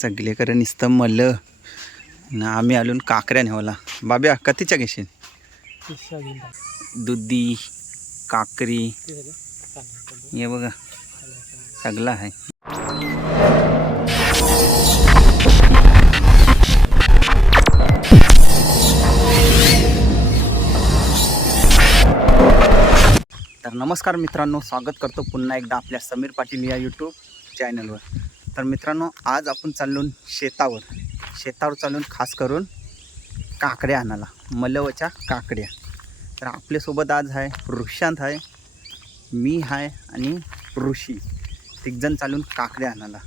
सगळीकडे नुसतं मल्ल न आम्ही आलून काकऱ्या नेवला बाब्या कतीच्या घेशील? दुधी काकरी. हे बघा. सगळं आहे. तर नमस्कार मित्रांनो स्वागत करतो पुन्हा एकदा आपल्या समीर पाटील या यूट्यूब चॅनलवर तर मित्रांनो आज आपण चाललो शेतावर. शेतावर चालून खास करून काकड्या आणायला मलवच्या काकड्या. तर आपल्यासोबत आज आहे ऋषांत आहे मी आहे आणि ऋषी. तिघजण चालून काकड्या आणायला.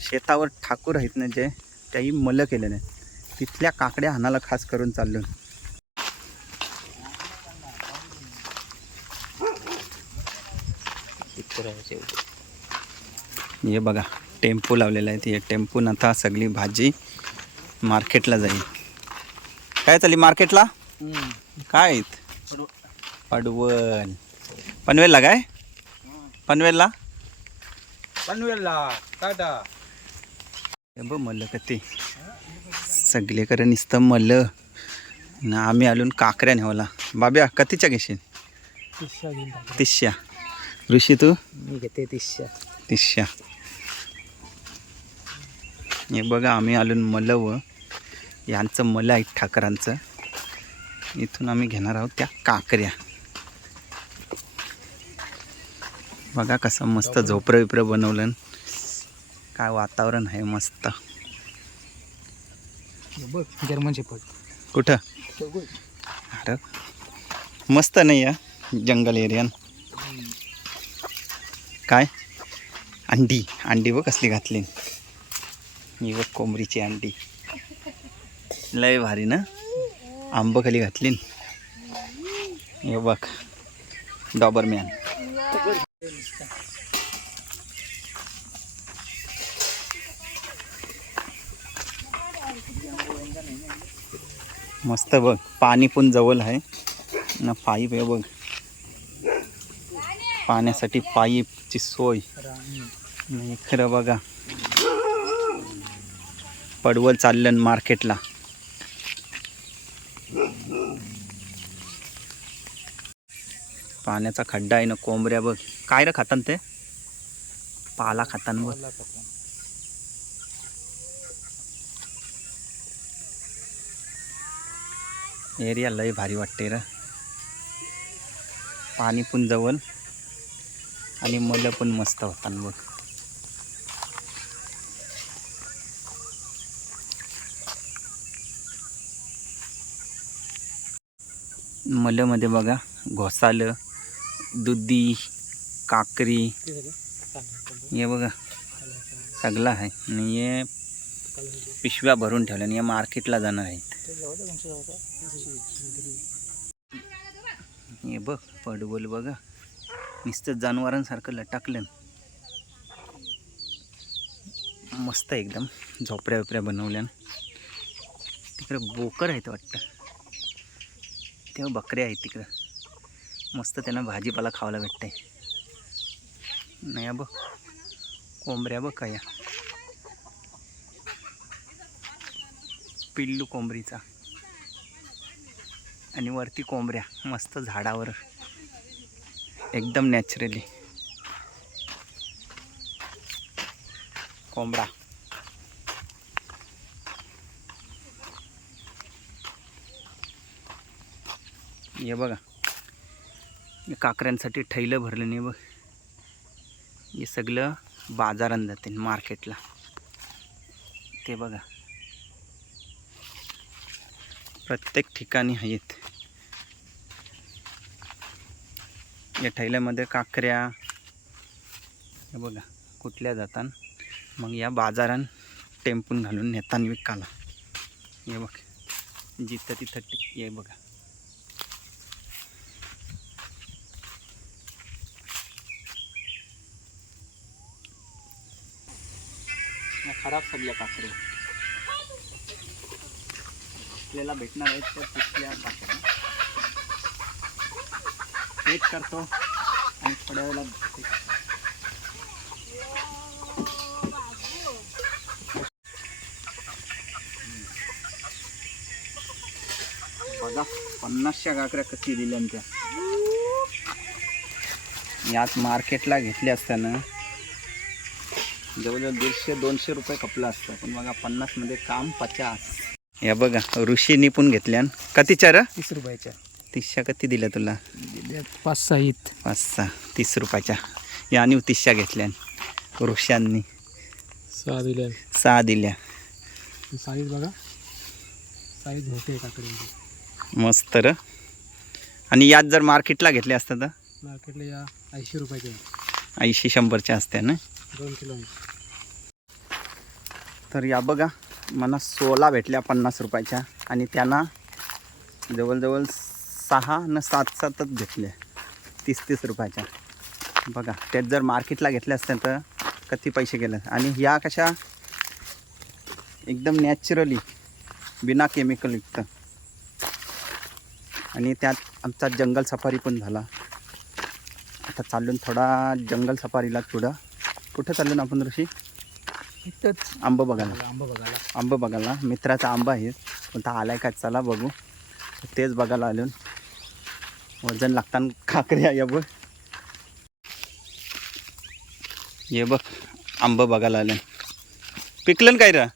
शेतावर ठाकूर आहेत ना जे त्याही मल केलेलं आहे तिथल्या काकड्या आणायला खास करून चाललो हे बघा टेम्पो लावलेला आहे ते. टेम्पून आता सगळी भाजी मार्केटला जाईल. काय चालली मार्केटला? काय? पडवल. पनवेलला काय? पनवेलला? पनवेलला टाटा. बघ मल्ल का ते. सगळीकडे नुसतं मल्ल न आम्ही आलून काकऱ्या नेवला बाब्या कतीच्या घेशील? तिसशा. ऋषी तू? मी घेते तीसशे. तिसशा हे बघा आम्ही आलून मलव. यांचं मला आहे ठाकरांचं. इथून आम्ही घेणार आहोत त्या काकऱ्या. बघा कसं मस्त झोपरं विपरं बनवलं. काय वातावरण आहे मस्त. बघ जर्मन शेपट कुठं? अरे मस्त नाही या जंगल एरियान काय? अंडी अंडी बघ कसली घातली. ही बघ कोंबडीची अंडी. लय भारी ना? आंब खाली घातली हे बघ डॉबरमॅन मस्त बघ पाणी पण जवळ आहे. ना पाईप आहे बघ. पाण्यासाठी पाईपची सोय. आणि खरं बघा. पडवल चाललं मार्केटला. पाण्याचा खड्डा आहे ना कोंबड्या बघ. काय रे खातान ते? पाला खातान बघ. एरिया लय भारी वाटते र. पाणी पण जवळ आणि मुलं पण मस्त होतात बघ. मलमध्ये बघा घोसालं दुधी काकरी. हे बघा सगळं आहे. आणि हे पिशव्या भरून ठेवल्या आणि या मार्केटला जाणार आहे हे बघ पडवल बघा. नुसतं जनावरांसारखं लटाकलं. मस्त एकदम झोपऱ्या बिपऱ्या बनवल्या. तिकडे बोकर आहेत वाटतं. तेव्हा बकऱ्या आहेत तिकडं. मस्त त्यांना भाजीपाला खावायला भेटते नाही या बघ. कोंबऱ्या बघ काय. पिल्लू कोंबडीचा आणि वरती कोंबऱ्या. मस्त झाडावर. एकदम नॅचरली. कोंबडा. हे बघा. काकऱ्यांसाठी ठैलं भरलं नाही बघ. हे सगळं बाजारात जाते मार्केटला. ते बघा. प्रत्येक ठिकाणी आहेत. या ठैल्यामध्ये काकऱ्या हे बघा कुठल्या जातात. मग या बाजारात टेम्पून घालून नेताना विकाला हे बघ. जिथं तिथं हे बघा. खराब सगळ्या काकडे. आपल्याला भेटणार आहेत तर तिथल्या काकड्या वेट करतो. आणि थोड्या वेळेला बघा पन्नासच्या काकड्या कशी दिल्या त्या. आज मार्केटला घेतल्या असताना जवळजवळ दीडशे दोनशे रुपये खपलं असतं. पण बघा पन्नासमध्ये काम पचास. या बघा ऋषीनी पण घेतल्या कतीच्या र तीस रुपयाच्या. तीसशा कती दिल्या तुला? पाच सहा ईत पाच सहा तीस रुपयाच्या. या आणि तीसशा घेतल्या ऋषांनी. सहा दिल्या सहा दिल्या. साईज बघा. साईज मोठी आहे काकडीची मस्त र. आणि यात जर मार्केटला घेतल्या असतं तर? मार्केटला या ऐंशी रुपयाच्या. ऐंशी शंभरच्या असत्या ना? दोन किलो तर या बघा मला सोळा भेटल्या पन्नास रुपयाच्या आणि त्यांना जवळजवळ सहा न सात सातच भेटले तीस तीस रुपयाच्या. बघा त्यात जर मार्केटला घेतल्या असत्या तर किती पैसे गेले. आणि ह्या कशा एकदम नॅचरली बिना केमिकलयुक्त आणि त्यात आमचा जंगल सफारी पण झाला. आता चालून थोडा जंगल सफारीला पुढं. कुठं चाललो ना आपण ऋषी? आंबा बघायला. आंबा बघायला. आंबा बघायला मित्राचा आंबा आहे. पण तो आलाय का चला बघू. तेच बघायला आलो. वजन लागताना खाकरे या बघ. ये बघ आंबा बघायला आलं. पिकलं काय रा?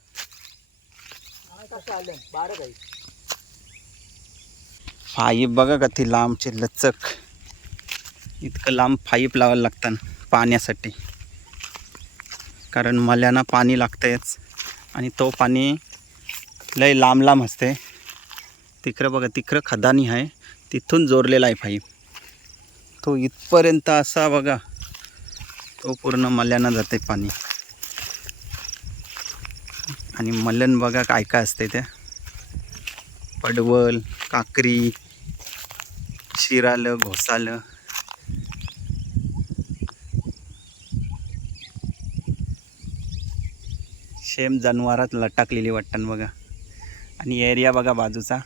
फाईप बघा का ती लांबची लचक. इतकं लांब फाईप लावायला लागतं पाण्यासाठी. कारण मल्यांना पाणी लागतेच आणि तो पाणी लय लांब लांब असते तिकडं बघा तिकडं खदानी आहे. तिथून जोडलेला आहे पाईप. तो इथपर्यंत असा बघा तो पूर्ण मल्यांना जाते पाणी. आणि मलन बघा काय काय असते त्या पडवल काकरी शिरालं घोसालं. सेम जनावरात लटाकलेली वाटतं बघा. आणि एरिया बघा बाजूचा.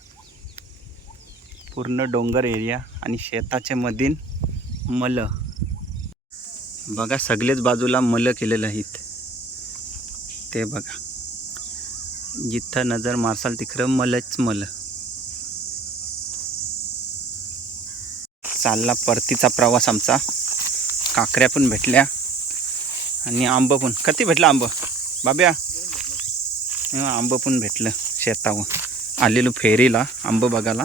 पूर्ण डोंगर एरिया आणि शेताच्या मधीन मल. बघा सगळेच बाजूला मल केलेलं आहेत. ते बघा. जिथं नजर मारसाल तिकडं मलच मल. चालला परतीचा प्रवास आमचा. काकऱ्या पण भेटल्या. आणि आंब पण. कधी भेटलं आंब? बाब्या? आंब पण भेटलं शेतावर. आलेलो फेरीला आंब बघायला.